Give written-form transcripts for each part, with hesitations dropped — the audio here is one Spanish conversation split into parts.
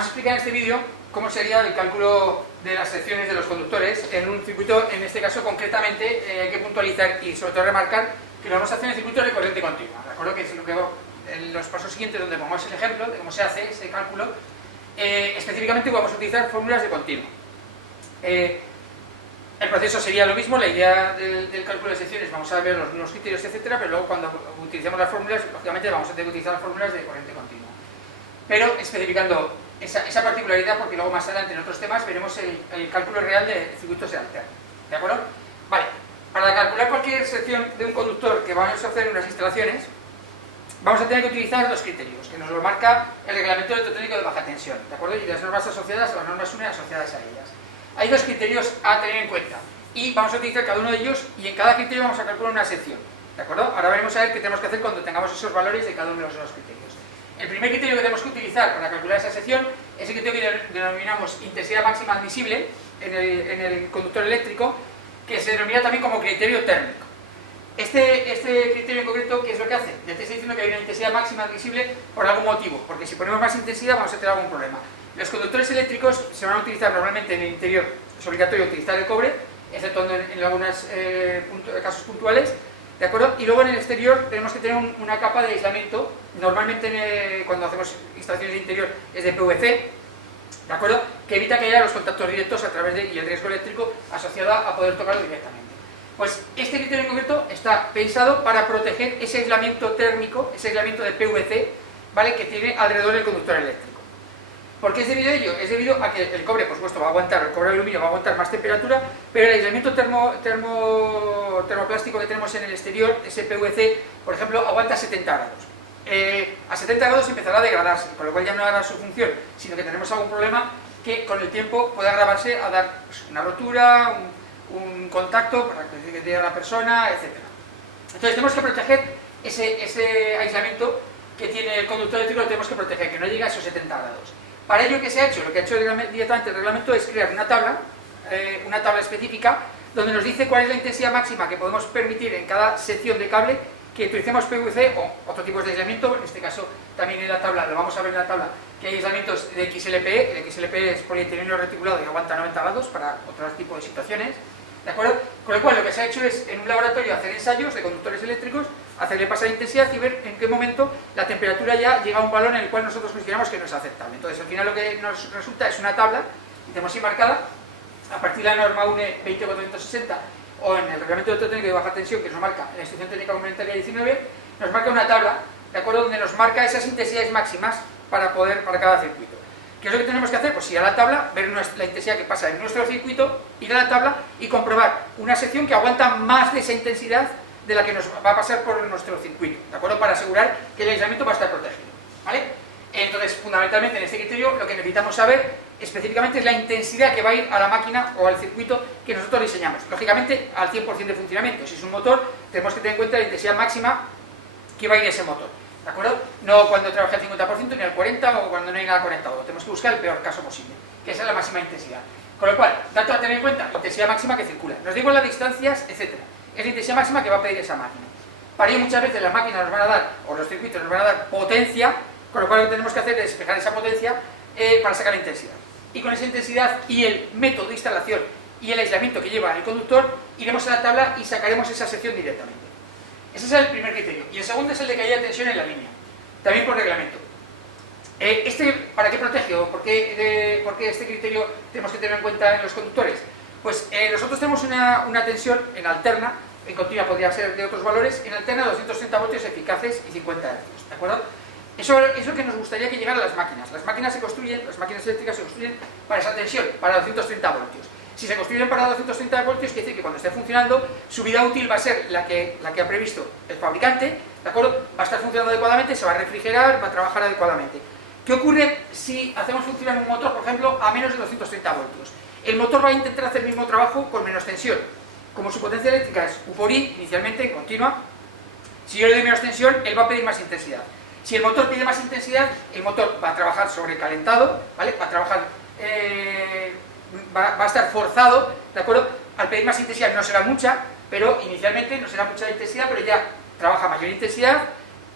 Vamos a explicar en este vídeo cómo sería el cálculo de las secciones de los conductores en un circuito, en este caso concretamente hay que puntualizar y sobre todo remarcar que lo vamos a hacer en circuitos de corriente continua, ¿de acuerdo? Que es lo que en los pasos siguientes donde pongamos el ejemplo de cómo se hace ese cálculo, específicamente vamos a utilizar fórmulas de continuo. El proceso sería lo mismo, la idea del cálculo de secciones, vamos a ver los criterios, etcétera, pero luego cuando utilicemos las fórmulas, lógicamente vamos a tener que utilizar las fórmulas de corriente continua. Pero especificando esa particularidad, porque luego más adelante en otros temas veremos el cálculo real de circuitos de alterno. ¿De acuerdo? Vale, para calcular cualquier sección de un conductor que vamos a hacer en unas instalaciones, vamos a tener que utilizar dos criterios, que nos lo marca el reglamento electrotécnico de baja tensión, ¿de acuerdo? Y las normas asociadas, las normas UNE asociadas a ellas. Hay dos criterios a tener en cuenta, y vamos a utilizar cada uno de ellos, y en cada criterio vamos a calcular una sección, ¿de acuerdo? Ahora veremos a ver qué tenemos que hacer cuando tengamos esos valores de cada uno de los dos criterios. El primer criterio que tenemos que utilizar para calcular esa sección es el criterio que denominamos intensidad máxima admisible en el conductor eléctrico, que se denomina también como criterio térmico. Este criterio en concreto, ¿qué es lo que hace? Ya te estoy diciendo que hay una intensidad máxima admisible por algún motivo, porque si ponemos más intensidad vamos a tener algún problema. Los conductores eléctricos se van a utilizar normalmente en el interior, es obligatorio utilizar el cobre, excepto en algunos casos puntuales, ¿de acuerdo? Y luego en el exterior tenemos que tener una capa de aislamiento, normalmente cuando hacemos instalaciones de interior es de PVC, ¿de acuerdo? Que evita que haya los contactos directos a través y el riesgo eléctrico asociado a poder tocarlo directamente. Pues este criterio en concreto está pensado para proteger ese aislamiento térmico, ese aislamiento de PVC, ¿vale? Que tiene alrededor el conductor eléctrico. ¿Por qué es debido a ello? Es debido a que el cobre, por supuesto, va a aguantar, el cobre de aluminio va a aguantar más temperatura, pero el aislamiento termoplástico que tenemos en el exterior, ese PVC, por ejemplo, aguanta 70 grados. A 70 grados empezará a degradarse, con lo cual ya no hará su función, sino que tenemos algún problema que con el tiempo puede agravarse a dar una rotura, un contacto para que dé a la persona, etc. Entonces tenemos que proteger ese aislamiento que tiene el conductor eléctrico, lo tenemos que proteger, que no llegue a esos 70 grados. Para ello, ¿qué se ha hecho? Lo que ha hecho directamente el reglamento es crear una tabla específica, donde nos dice cuál es la intensidad máxima que podemos permitir en cada sección de cable que utilicemos PVC o otro tipo de aislamiento. En este caso, también en la tabla, lo vamos a ver en la tabla, que hay aislamientos de XLPE, el XLPE es polietileno reticulado y aguanta 90 grados para otro tipo de situaciones, ¿de acuerdo? Con lo cual, lo que se ha hecho es, en un laboratorio, hacer ensayos de conductores eléctricos, hacerle pasar intensidad y ver en qué momento la temperatura ya llega a un valor en el cual nosotros consideramos que no es aceptable. Entonces, al final lo que nos resulta es una tabla, y tenemos ahí marcada, a partir de la norma UNE 20460, o en el reglamento electrotécnico de baja tensión, que nos marca en la instrucción técnica complementaria 19, nos marca una tabla, ¿de acuerdo?, donde nos marca esas intensidades máximas para cada circuito. ¿Qué es lo que tenemos que hacer? Pues ir a la tabla, ver la intensidad que pasa en nuestro circuito, ir a la tabla y comprobar una sección que aguanta más de esa intensidad de la que nos va a pasar por nuestro circuito, ¿de acuerdo? Para asegurar que el aislamiento va a estar protegido, ¿vale? Entonces, fundamentalmente en este criterio lo que necesitamos saber específicamente es la intensidad que va a ir a la máquina o al circuito que nosotros diseñamos. Lógicamente, al 100% de funcionamiento. Si es un motor, tenemos que tener en cuenta la intensidad máxima que va a ir ese motor, ¿de acuerdo? No cuando trabaje al 50% ni al 40% o cuando no hay nada conectado. Tenemos que buscar el peor caso posible, que esa es la máxima intensidad. Con lo cual, dato a tener en cuenta, la intensidad máxima que circula. Nos digo las distancias, etc. Es la intensidad máxima que va a pedir esa máquina. Para ello muchas veces las máquinas nos van a dar, o los circuitos nos van a dar potencia, con lo cual lo que tenemos que hacer es despejar esa potencia para sacar la intensidad. Y con esa intensidad y el método de instalación y el aislamiento que lleva el conductor, iremos a la tabla y sacaremos esa sección directamente. Ese es el primer criterio. Y el segundo es el de que haya tensión en la línea, también por reglamento. ¿Para qué protege o por qué este criterio tenemos que tener en cuenta en los conductores? Pues nosotros tenemos una tensión en alterna, en continua podría ser de otros valores, en alterna 230 voltios eficaces y 50 Hz, ¿de acuerdo? Eso es lo que nos gustaría que llegara a las máquinas. Las máquinas eléctricas se construyen para esa tensión, para 230 voltios. Si se construyen para 230 voltios, quiere decir que cuando esté funcionando, su vida útil va a ser la que ha previsto el fabricante, ¿de acuerdo? Va a estar funcionando adecuadamente, se va a refrigerar, va a trabajar adecuadamente. ¿Qué ocurre si hacemos funcionar un motor, por ejemplo, a menos de 230 voltios? El motor va a intentar hacer el mismo trabajo con menos tensión. Como su potencia eléctrica es U por I, inicialmente, en continua, si yo le doy menos tensión, él va a pedir más intensidad. Si el motor pide más intensidad, el motor va a trabajar sobrecalentado, ¿vale? Va a trabajar, va a estar forzado, ¿de acuerdo? Al pedir más intensidad no será mucha, pero inicialmente no será mucha intensidad, pero ya trabaja a mayor intensidad.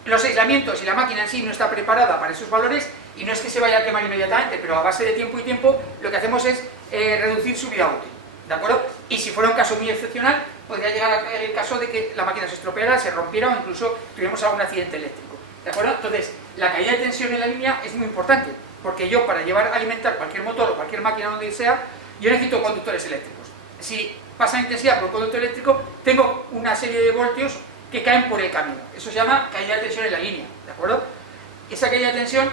Los aislamientos y la máquina en sí no está preparada para esos valores y no es que se vaya a quemar inmediatamente, pero a base de tiempo y tiempo lo que hacemos es reducir su vida útil, ¿de acuerdo? Y si fuera un caso muy excepcional, podría llegar el caso de que la máquina se estropeara, se rompiera o incluso tuviéramos algún accidente eléctrico, ¿de acuerdo? Entonces, la caída de tensión en la línea es muy importante, porque yo para alimentar cualquier motor o cualquier máquina donde sea, yo necesito conductores eléctricos. Si pasa intensidad por un conducto eléctrico, tengo una serie de voltios que caen por el camino. Eso se llama caída de tensión en la línea, ¿de acuerdo? Esa caída de tensión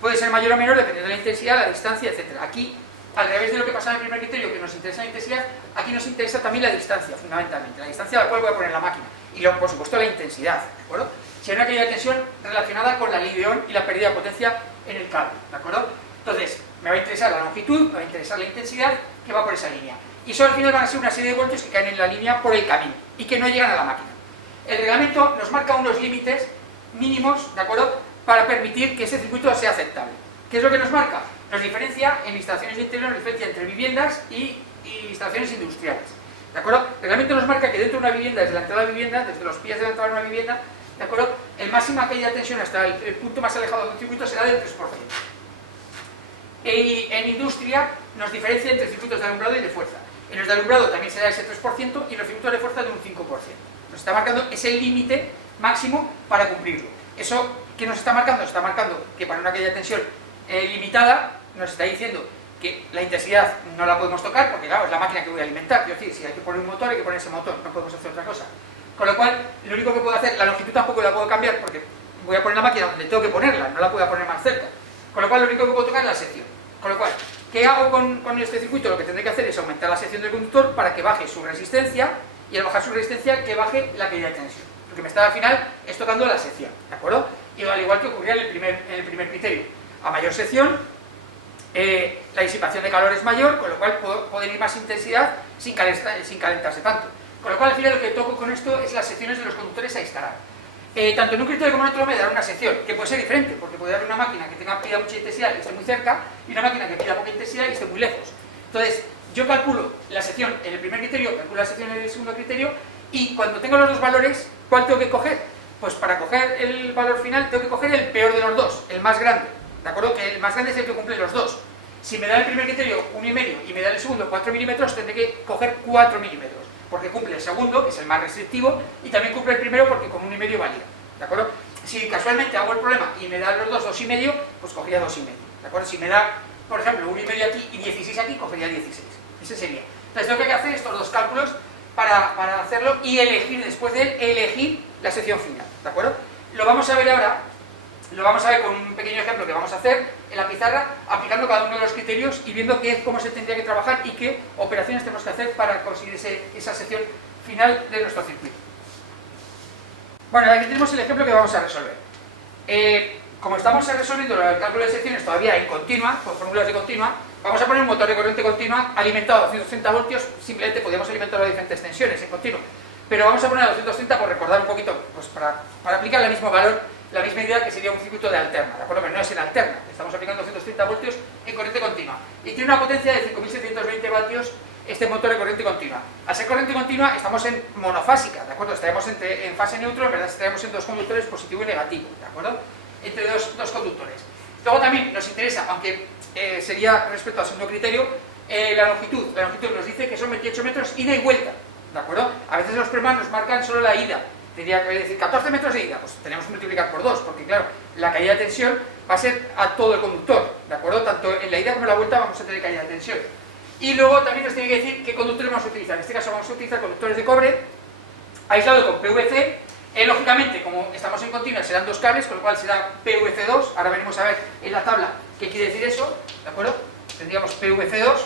puede ser mayor o menor dependiendo de la intensidad, la distancia, etc. Aquí, al revés de lo que pasa en el primer criterio, que nos interesa la intensidad, aquí nos interesa también la distancia, fundamentalmente. La distancia a la cual voy a poner la máquina. Y, por supuesto, la intensidad, ¿de acuerdo? Si hay una caída de tensión relacionada con la ley de Ohm y la pérdida de potencia en el cable, ¿de acuerdo? Entonces, me va a interesar la longitud, me va a interesar la intensidad que va por esa línea. Y eso al final van a ser una serie de voltios que caen en la línea por el camino y que no llegan a la máquina. El reglamento nos marca unos límites mínimos, ¿de acuerdo?, para permitir que ese circuito sea aceptable. ¿Qué es lo que nos marca? Nos diferencia en instalaciones de interior, nos diferencia entre viviendas y instalaciones industriales, ¿de acuerdo? El reglamento nos marca que dentro de una vivienda, desde la entrada de la vivienda, desde los pies de la entrada de una vivienda, ¿de acuerdo?, el máxima caída de tensión hasta el punto más alejado del circuito será del 3%. Y en industria nos diferencia entre circuitos de alumbrado y de fuerza. En los de alumbrado también será ese 3% y en los circuitos de fuerza de un 5%. Nos está marcando ese límite máximo para cumplirlo. Eso, ¿qué nos está marcando? Nos está marcando que para una caída de tensión limitada, nos está diciendo que la intensidad no la podemos tocar, porque claro, es la máquina que voy a alimentar. Es decir, si hay que poner un motor, hay que poner ese motor, no podemos hacer otra cosa. Con lo cual, lo único que puedo hacer, la longitud tampoco la puedo cambiar, porque voy a poner la máquina donde tengo que ponerla, no la puedo poner más cerca. Con lo cual, lo único que puedo tocar es la sección. Con lo cual, ¿qué hago con este circuito? Lo que tendré que hacer es aumentar la sección del conductor para que baje su resistencia, y al bajar su resistencia, que baje la caída de tensión. Lo que me está al final es tocando la sección, ¿de acuerdo? Y al igual que ocurría en el primer criterio. A mayor sección, la disipación de calor es mayor, con lo cual puedo ir más intensidad sin calentarse tanto. Con lo cual, al final, lo que toco con esto es las secciones de los conductores a instalar. Tanto en un criterio como en otro me dará una sección, que puede ser diferente, porque puede haber una máquina que pida mucha intensidad y esté muy cerca, y una máquina que pida poca intensidad y esté muy lejos. Entonces, yo calculo la sección en el primer criterio, calculo la sección en el segundo criterio, y cuando tengo los dos valores, ¿cuál tengo que coger? Pues para coger el valor final tengo que coger el peor de los dos, el más grande, ¿de acuerdo? Que el más grande es el que cumple los dos. Si me da el primer criterio 1,5 y me da el segundo 4 milímetros, tendré que coger 4 milímetros, porque cumple el segundo, que es el más restrictivo, y también cumple el primero porque con 1,5 valía, ¿de acuerdo? Si casualmente hago el problema y me da los dos 2,5, pues cogería 2,5, ¿de acuerdo? Si me da, por ejemplo, 1,5 aquí y 16 aquí, cogería 16. Ese sería. Entonces tengo que hacer estos dos cálculos para hacerlo y elegir, después de él, elegir la sección final, ¿de acuerdo? Lo vamos a ver ahora, lo vamos a ver con un pequeño ejemplo que vamos a hacer en la pizarra, aplicando cada uno de los criterios y viendo cómo se tendría que trabajar y qué operaciones tenemos que hacer para conseguir esa sección final de nuestro circuito. Bueno, aquí tenemos el ejemplo que vamos a resolver. Como estamos resolviendo el cálculo de secciones todavía en continua, con fórmulas de continua, vamos a poner un motor de corriente continua alimentado a 230 voltios, simplemente podríamos alimentarlo a diferentes tensiones en continuo. Pero vamos a poner a 230 por recordar un poquito, pues para aplicar el mismo valor, la misma idea que sería un circuito de alterna, ¿de acuerdo? Pero no es en alterna, estamos aplicando 230 voltios en corriente continua. Y tiene una potencia de 5.720 vatios este motor de corriente continua. Al ser corriente continua estamos en monofásica, ¿de acuerdo? Estaremos en fase neutro, en verdad estaremos en dos conductores positivo y negativo, ¿de acuerdo? Entre dos conductores. Luego también nos interesa, aunque sería respecto al segundo criterio, la longitud. La longitud nos dice que son 28 metros ida y vuelta, ¿de acuerdo? A veces los problemas nos marcan solo la ida. Tendría que decir 14 metros de ida, pues tenemos que multiplicar por 2, porque claro, la caída de tensión va a ser a todo el conductor, ¿de acuerdo? Tanto en la ida como en la vuelta vamos a tener caída de tensión. Y luego también nos tiene que decir qué conductores vamos a utilizar. En este caso vamos a utilizar conductores de cobre, aislado con PVC. Lógicamente, como estamos en continua, serán dos cables, con lo cual será PVC2. Ahora venimos a ver en la tabla qué quiere decir eso, ¿de acuerdo? Tendríamos PVC2.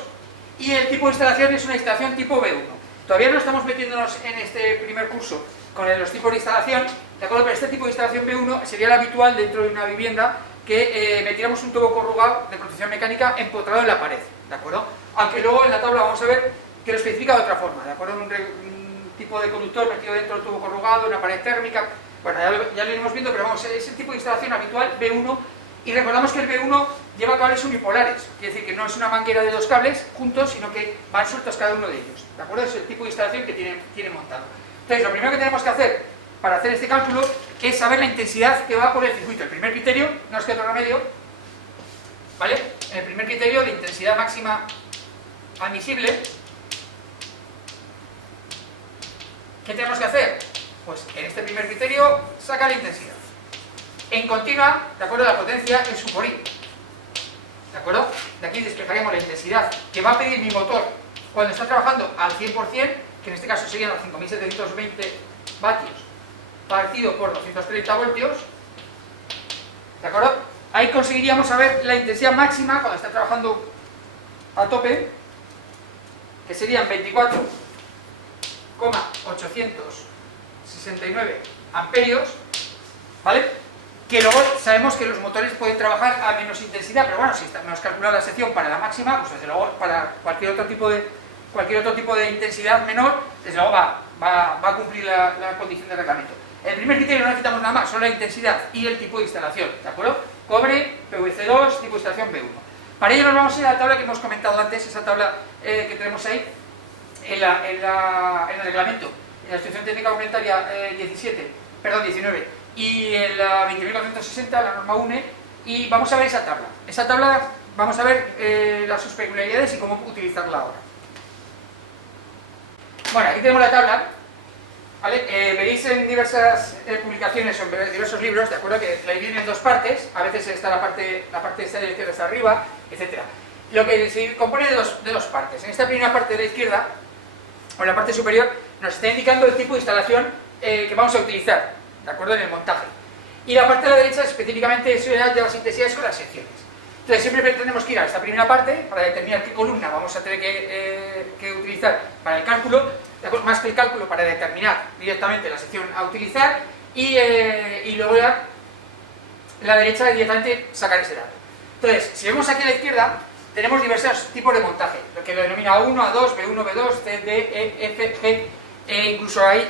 Y el tipo de instalación es una instalación tipo B1. Todavía no estamos metiéndonos en este primer curso con los tipos de instalación, ¿de acuerdo? Pero este tipo de instalación B1 sería el habitual dentro de una vivienda, que metiéramos un tubo corrugado de protección mecánica empotrado en la pared, ¿de acuerdo? Aunque luego en la tabla vamos a ver que lo especifica de otra forma, ¿de acuerdo? Un tipo de conductor metido dentro del tubo corrugado, una pared térmica, bueno, ya lo iremos viendo, pero vamos, es el tipo de instalación habitual B1, y recordamos que el B1 lleva cables unipolares, quiere decir que no es una manguera de dos cables juntos, sino que van sueltos cada uno de ellos, ¿de acuerdo? Es el tipo de instalación que tiene montado. Entonces, lo primero que tenemos que hacer para hacer este cálculo es saber la intensidad que va por el circuito. El primer criterio, no nos queda otro remedio, ¿vale? En el primer criterio de intensidad máxima admisible, ¿qué tenemos que hacer? Pues en este primer criterio, sacar la intensidad. En continua, ¿de acuerdo? La potencia es su por I. ¿De acuerdo? De aquí despejaríamos la intensidad que va a pedir mi motor cuando está trabajando al 100%, que en este caso serían los 5720 vatios partido por 230 voltios. ¿De acuerdo? Ahí conseguiríamos saber la intensidad máxima cuando está trabajando a tope, que serían 24,869 amperios, ¿vale? Que luego sabemos que los motores pueden trabajar a menos intensidad, pero bueno, si hemos calculado la sección para la máxima, pues desde luego para cualquier otro tipo de intensidad menor, desde luego va a cumplir la condición de reglamento. El primer criterio no necesitamos nada más, solo la intensidad y el tipo de instalación, ¿de acuerdo? Cobre, PVC2, tipo de instalación B1. Para ello nos vamos a ir a la tabla que hemos comentado antes, esa tabla que tenemos ahí en el reglamento, en la instrucción técnica complementaria 19, y en la 20.460, la norma UNE, y vamos a ver esa tabla. Esa tabla vamos a ver sus peculiaridades y cómo utilizarla ahora. Bueno, aquí tenemos la tabla, ¿vale? Veréis en diversas publicaciones o en diversos libros, ¿de acuerdo? Que la dividen en dos partes, a veces está la parte esta de la izquierda está arriba, etc. Lo que se compone de dos partes. En esta primera parte de la izquierda, o en la parte superior, nos está indicando el tipo de instalación que vamos a utilizar, ¿de acuerdo? En el montaje. Y la parte de la derecha específicamente eso ya de las intensidades con las secciones. Entonces siempre tenemos que ir a esta primera parte para determinar qué columna vamos a tener que utilizar para el cálculo, más que el cálculo para determinar directamente la sección a utilizar y luego la derecha directamente sacar ese dato. Entonces, si vemos aquí a la izquierda, tenemos diversos tipos de montaje, lo que lo denomina A1, A2, B1, B2, C, D, E, F, G, incluso hay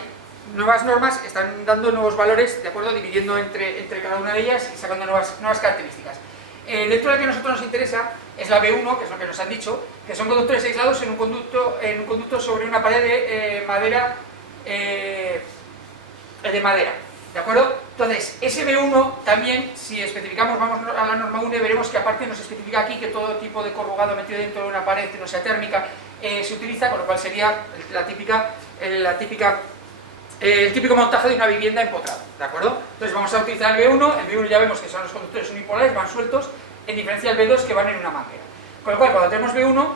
nuevas normas, están dando nuevos valores, ¿de acuerdo? Dividiendo entre cada una de ellas y sacando nuevas características. Dentro de la que a nosotros nos interesa es la B1, que es lo que nos han dicho, que son conductores aislados en un conducto sobre una pared de madera, ¿de acuerdo? Entonces, ese B1 también, si especificamos, vamos a la norma UNE, veremos que aparte nos especifica aquí que todo tipo de corrugado metido dentro de una pared que no sea térmica se utiliza, con lo cual sería el típico montaje de una vivienda empotrada, ¿de acuerdo? Entonces vamos a utilizar el B1, ya vemos que son los conductores unipolares, van sueltos, en diferencia del B2 que van en una manguera. Con lo cual, cuando tenemos B1,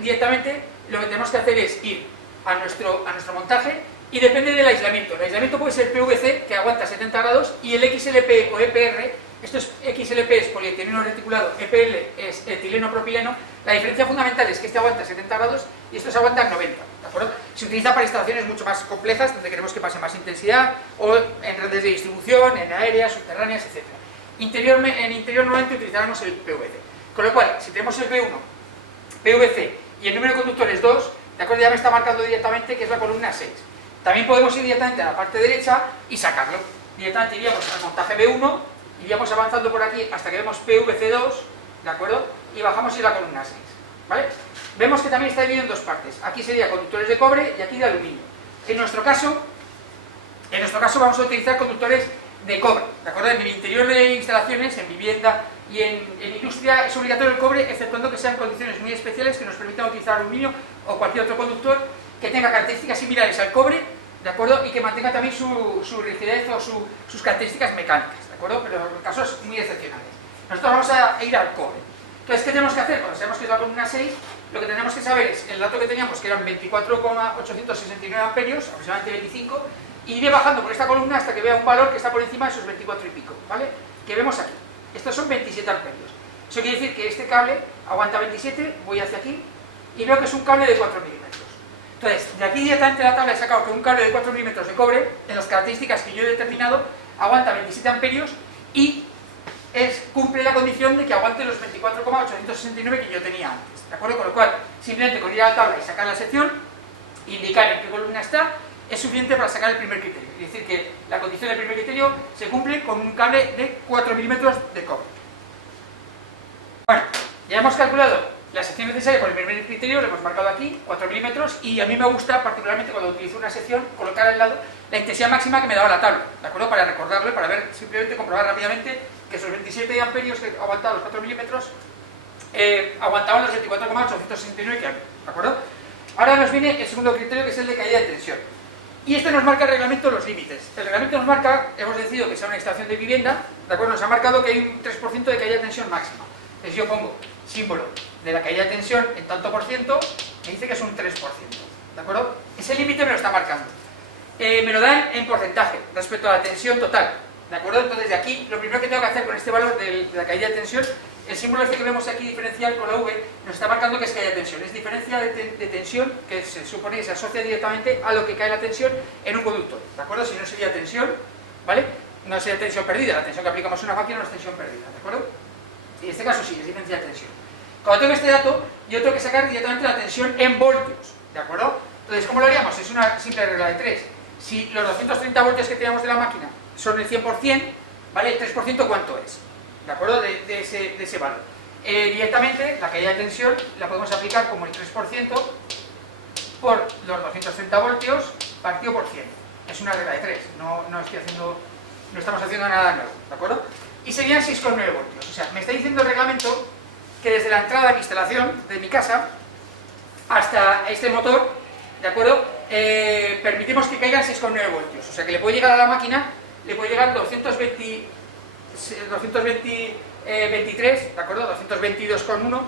directamente lo que tenemos que hacer es ir a nuestro montaje y depende del aislamiento. El aislamiento puede ser PVC, que aguanta 70 grados, y el XLP o EPR, esto es XLP es polietileno reticulado, EPL es etileno propileno. La diferencia fundamental es que este aguanta 70 grados y estos aguantan 90, ¿de acuerdo? Se utiliza para instalaciones mucho más complejas, donde queremos que pase más intensidad, o en redes de distribución, en aéreas, subterráneas, etc. En interior normalmente utilizaremos el PVC. Con lo cual, si tenemos el B1, PVC y el número de conductores 2, ¿de acuerdo? Ya me está marcando directamente que es la columna 6. También podemos ir directamente a la parte derecha y sacarlo. Directamente iríamos al montaje B1, iríamos avanzando por aquí hasta que vemos PVC2, ¿de acuerdo? Y bajamos en la columna 6, ¿vale? Vemos que también está dividido en dos partes. Aquí sería conductores de cobre y aquí de aluminio. En nuestro caso vamos a utilizar conductores de cobre, ¿de acuerdo? En el interior de instalaciones, en vivienda y en industria es obligatorio el cobre, exceptuando que sean condiciones muy especiales que nos permitan utilizar aluminio o cualquier otro conductor que tenga características similares al cobre, ¿de acuerdo? Y que mantenga también su rigidez o sus características mecánicas, ¿de acuerdo? Pero en casos muy excepcionales. Nosotros vamos a ir al cobre. Entonces, ¿qué tenemos que hacer? Cuando sabemos que es la columna 6, lo que tenemos que saber es el dato que teníamos, que eran 24,869 amperios, aproximadamente 25, y iré bajando por esta columna hasta que vea un valor que está por encima de esos 24 y pico, ¿vale? Que vemos aquí. Estos son 27 amperios. Eso quiere decir que este cable aguanta 27, voy hacia aquí, y veo que es un cable de 4 milímetros. Entonces, de aquí directamente en la tabla he sacado que un cable de 4 milímetros de cobre, en las características que yo he determinado, aguanta 27 amperios y cumple la condición de que aguante los 24,869 que yo tenía antes, ¿de acuerdo? Con lo cual, simplemente con ir a la tabla y sacar la sección, indicar en qué columna está, es suficiente para sacar el primer criterio. Es decir, que la condición del primer criterio se cumple con un cable de 4 milímetros de cobre. Bueno, ya hemos calculado la sección necesaria por el primer criterio, lo hemos marcado aquí, 4 milímetros, y a mí me gusta, particularmente cuando utilizo una sección, colocar al lado la intensidad máxima que me daba la tabla, ¿de acuerdo? Para recordarlo y para ver, simplemente comprobar rápidamente que esos 27 amperios que aguantaban los 4 milímetros aguantaban los 24,869 que había, ¿de acuerdo? Ahora nos viene el segundo criterio, que es el de caída de tensión. Y este nos marca el reglamento los límites. El reglamento nos marca, hemos decidido que sea una instalación de vivienda, ¿de acuerdo? Nos ha marcado que hay un 3% de caída de tensión máxima. Entonces yo pongo símbolo de la caída de tensión en tanto por ciento, me dice que es un 3%, ¿de acuerdo? Ese límite me lo está marcando. Me lo dan en porcentaje respecto a la tensión total, ¿de acuerdo? Entonces de aquí, lo primero que tengo que hacer con este valor de la caída de tensión, el símbolo este que vemos aquí diferencial con la V, nos está marcando que es caída de tensión. Es diferencia de tensión que se supone que se asocia directamente a lo que cae la tensión en un conductor, ¿de acuerdo? Si no sería tensión, ¿vale? No sería tensión perdida, la tensión que aplicamos a una máquina no es tensión perdida, ¿de acuerdo? Y en este caso sí, es diferencia de tensión. Cuando tengo este dato, yo tengo que sacar directamente la tensión en voltios, ¿de acuerdo? Entonces, ¿cómo lo haríamos? Es una simple regla de 3. Si los 230 voltios que tenemos de la máquina son el 100%, ¿vale? ¿El 3% cuánto es? ¿De acuerdo? De ese valor. Directamente, la caída de tensión la podemos aplicar como el 3% por los 230 voltios partido por 100. Es una regla de 3, no estamos haciendo nada nuevo, ¿de acuerdo? Y serían 6,9 voltios. O sea, me está diciendo el reglamento que desde la entrada de mi instalación, de mi casa, hasta este motor, ¿de acuerdo? Permitimos que caigan 6,9 voltios. O sea, que le puede llegar a la máquina, le puede llegar 23, ¿de acuerdo? 222,1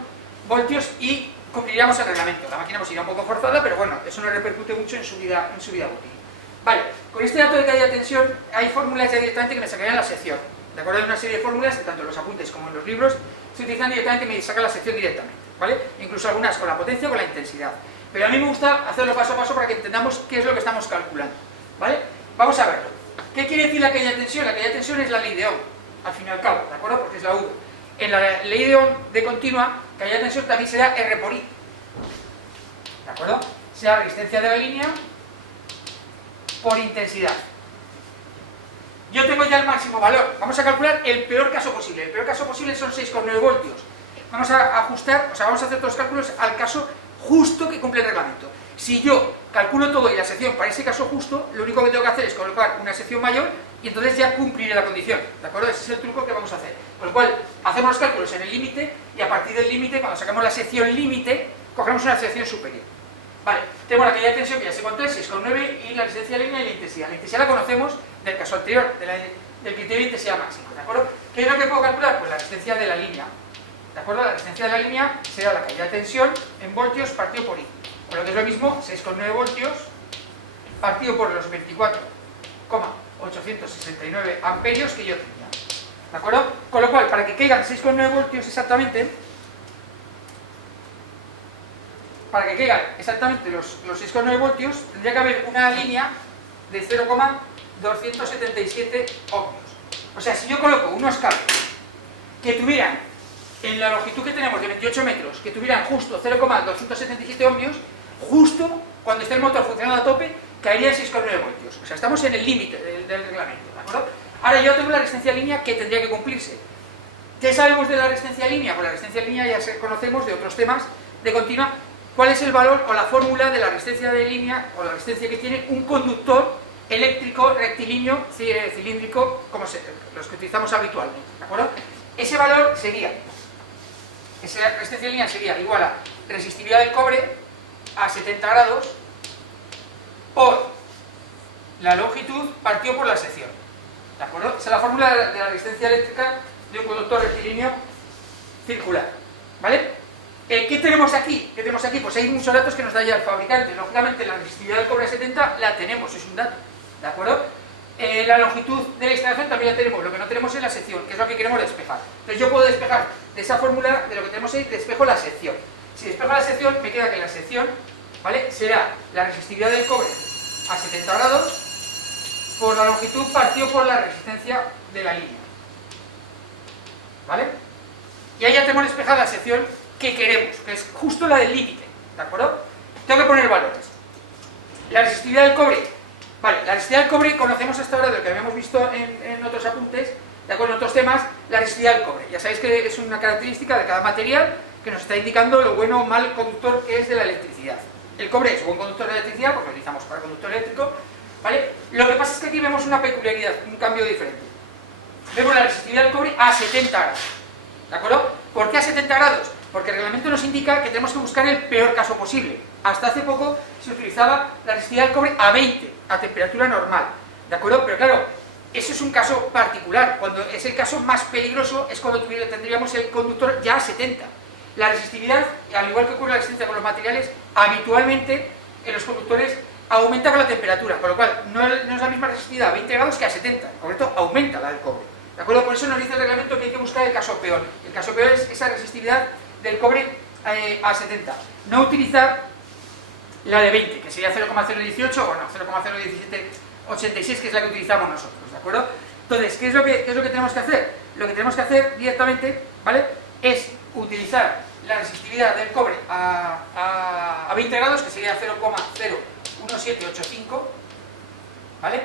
voltios y cumpliríamos el reglamento. La máquina pues irá un poco forzada, pero bueno, eso no repercute mucho en su vida útil. Vale, con este dato de caída de tensión hay fórmulas ya directamente que me sacarían la sección. ¿De acuerdo? Hay una serie de fórmulas que tanto en los apuntes como en los libros se utilizan directamente y me sacan la sección directamente, ¿vale? Incluso algunas con la potencia o con la intensidad. Pero a mí me gusta hacerlo paso a paso para que entendamos qué es lo que estamos calculando, ¿vale? Vamos a verlo. ¿Qué quiere decir la caída de tensión? La caída de tensión es la ley de Ohm, al fin y al cabo, ¿de acuerdo? Porque es la V. En la ley de Ohm de continua, caída de tensión también será R por I, ¿de acuerdo? Sea resistencia de la línea por intensidad. Yo tengo ya el máximo valor. Vamos a calcular el peor caso posible. El peor caso posible son 6,9 voltios. Vamos a ajustar, o sea, vamos a hacer todos los cálculos al caso justo que cumple el reglamento. Si yo calculo todo y la sección para ese caso justo, lo único que tengo que hacer es colocar una sección mayor y entonces ya cumpliré la condición, ¿de acuerdo? Ese es el truco que vamos a hacer. Con lo cual, hacemos los cálculos en el límite y a partir del límite, cuando sacamos la sección límite, cogemos una sección superior. Vale, tengo la caída de tensión que ya sé cuánto es, 6,9, y la resistencia de línea y la intensidad. La intensidad la conocemos del caso anterior, del criterio de intensidad máxima, ¿de acuerdo? ¿Qué es lo que puedo calcular? Pues la resistencia de la línea, ¿de acuerdo? La resistencia de la línea será la caída de tensión en voltios partido por I, por lo que es lo mismo, 6,9 voltios partido por los 24,869 amperios que yo tenía, ¿de acuerdo? Con lo cual, para que caigan 6,9 voltios exactamente, los 6,9 voltios, tendría que haber una línea de 0,277 ohmios. O sea, si yo coloco unos cables que tuvieran, en la longitud que tenemos de 28 metros, que tuvieran justo 0,277 ohmios, justo cuando esté el motor funcionando a tope, caerían 6,9 voltios. O sea, estamos en el límite del reglamento, ¿de acuerdo? Ahora yo tengo la resistencia línea que tendría que cumplirse. ¿Qué sabemos de la resistencia línea? Pues la resistencia línea ya conocemos de otros temas de continua. ¿Cuál es el valor o la fórmula de la resistencia de línea o la resistencia que tiene un conductor eléctrico rectilíneo cilíndrico como los que utilizamos habitualmente? ¿De acuerdo? Ese valor sería, esa resistencia de línea sería igual a resistividad del cobre a 70 grados por la longitud partido por la sección. ¿De acuerdo? Esa es la fórmula de la resistencia eléctrica de un conductor rectilíneo circular. ¿Vale? ¿Qué tenemos aquí? ¿Qué tenemos aquí? Pues hay muchos datos que nos da ya el fabricante. Lógicamente la resistividad del cobre a 70 la tenemos, es un dato, ¿de acuerdo? La longitud de la instalación también la tenemos, lo que no tenemos es la sección, que es lo que queremos despejar. Entonces yo puedo despejar de esa fórmula, de lo que tenemos ahí, despejo la sección. Si despejo la sección, me queda que la sección, ¿vale?, será la resistividad del cobre a 70 grados por la longitud partido por la resistencia de la línea. ¿Vale? Y ahí ya tenemos despejada la sección que queremos, que es justo la del límite, ¿de acuerdo? Tengo que poner valores. La resistividad del cobre, vale, la resistividad del cobre conocemos hasta ahora de lo que habíamos visto en otros apuntes, de acuerdo, en otros temas, la resistividad del cobre. Ya sabéis que es una característica de cada material que nos está indicando lo bueno o mal conductor que es de la electricidad. El cobre es buen conductor de electricidad porque lo utilizamos para conductor eléctrico, ¿vale? Lo que pasa es que aquí vemos una peculiaridad, un cambio diferente. Vemos la resistividad del cobre a 70 grados, ¿de acuerdo? ¿Por qué a 70 grados? Porque el reglamento nos indica que tenemos que buscar el peor caso posible. Hasta hace poco se utilizaba la resistividad del cobre a 20, a temperatura normal, ¿de acuerdo? Pero claro, eso es un caso particular. Cuando es el caso más peligroso es cuando tendríamos el conductor ya a 70. La resistividad, al igual que ocurre la resistencia con los materiales, habitualmente en los conductores aumenta con la temperatura, con lo cual no es la misma resistividad a 20 grados que a 70, en concreto aumenta la del cobre, ¿de acuerdo? Por eso nos dice el reglamento que hay que buscar el caso peor. El caso peor es esa resistividad del cobre a 70. No utilizar la de 20, que sería 0,018 o no, 0,01786, que es la que utilizamos nosotros, ¿de acuerdo? Entonces, ¿qué es lo que tenemos que hacer? Lo que tenemos que hacer directamente, ¿vale?, es utilizar la resistividad del cobre a 20 grados, que sería 0,01785, ¿vale?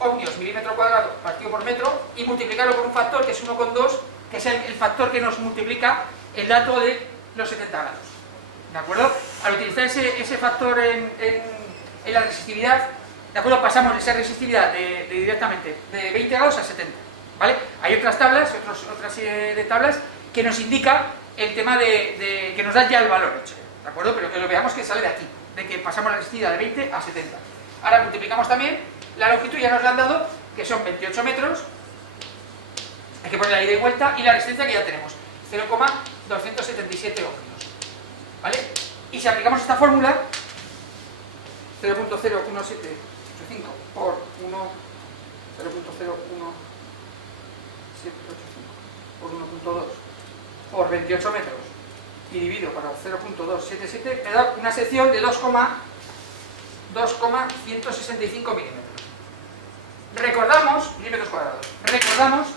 Ohmios, milímetro cuadrado partido por metro, y multiplicarlo por un factor que es 1,2, que es el factor que nos multiplica el dato de los 70 grados, ¿de acuerdo? Al utilizar ese factor en la resistividad, ¿de acuerdo?, pasamos esa resistividad directamente de 20 grados a 70, ¿vale? Hay otras tablas, otra serie de tablas que nos indica el tema que nos da ya el valor hecho, ¿de acuerdo? Pero que lo veamos que sale de aquí, de que pasamos la resistividad de 20 a 70. Ahora multiplicamos también la longitud, ya nos la han dado, que son 28 metros, hay que poner la ida y vuelta, y la resistencia que ya tenemos, 0,277 ohmios, ¿vale? Y si aplicamos esta fórmula, 0,01785 por 0,01785 por 1,2 por 28 metros y dividido por 0,277, me da una sección de 2,165 milímetros. Milímetros cuadrados. Recordamos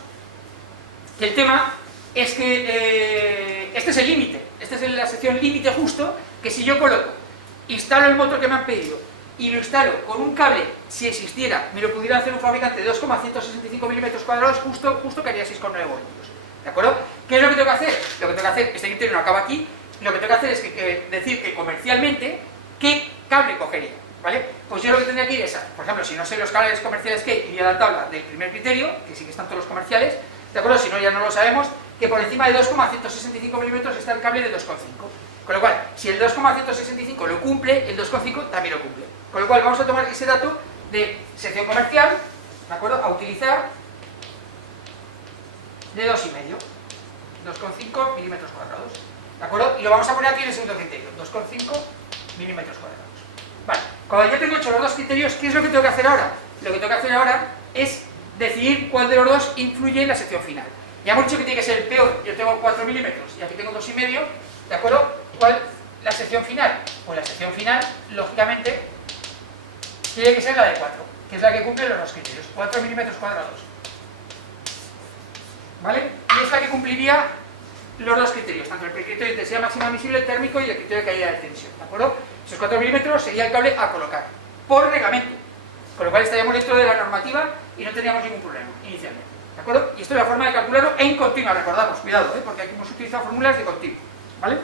que el tema es que este es el límite, esta es la sección límite justo, que si yo coloco, instalo el motor que me han pedido y lo instalo con un cable, si existiera, me lo pudiera hacer un fabricante de 2,165 milímetros cuadrados, justo que haría 6,9 voltios, ¿de acuerdo? ¿Qué es lo que tengo que hacer? Lo que tengo que hacer, este criterio no acaba aquí, lo que tengo que hacer es decir que comercialmente, ¿qué cable cogería? ¿Vale? Pues yo lo que tendría que ir es, por ejemplo, si no sé los cables comerciales que hay, iría a la tabla del primer criterio, que sí que están todos los comerciales, ¿de acuerdo? Si no, ya no lo sabemos, que por encima de 2,165 milímetros está el cable de 2,5. Con lo cual, si el 2,165 lo cumple, el 2,5 también lo cumple. Con lo cual, vamos a tomar ese dato de sección comercial, ¿de acuerdo?, a utilizar de 2,5, 2,5 milímetros cuadrados, ¿de acuerdo? Y lo vamos a poner aquí en el segundo criterio, 2,5 milímetros cuadrados. Vale, cuando ya tengo hecho los dos criterios, ¿qué es lo que tengo que hacer ahora? Lo que tengo que hacer ahora es decidir cuál de los dos influye en la sección final. Ya hemos dicho que tiene que ser el peor, yo tengo 4 milímetros y aquí tengo 2,5, ¿de acuerdo? ¿Cuál la sección final? Pues la sección final, lógicamente, tiene que ser la de 4, que es la que cumple los dos criterios, 4 milímetros cuadrados, ¿vale? Y es la que cumpliría los dos criterios, tanto el criterio de intensidad máxima admisible térmico y el criterio de caída de tensión, ¿de acuerdo? Esos 4 milímetros sería el cable a colocar, por reglamento, con lo cual estaríamos dentro de la normativa y no tendríamos ningún problema inicialmente, ¿de acuerdo? Y esto es la forma de calcularlo en continua, recordamos, cuidado, porque aquí hemos utilizado fórmulas de continuo, ¿vale?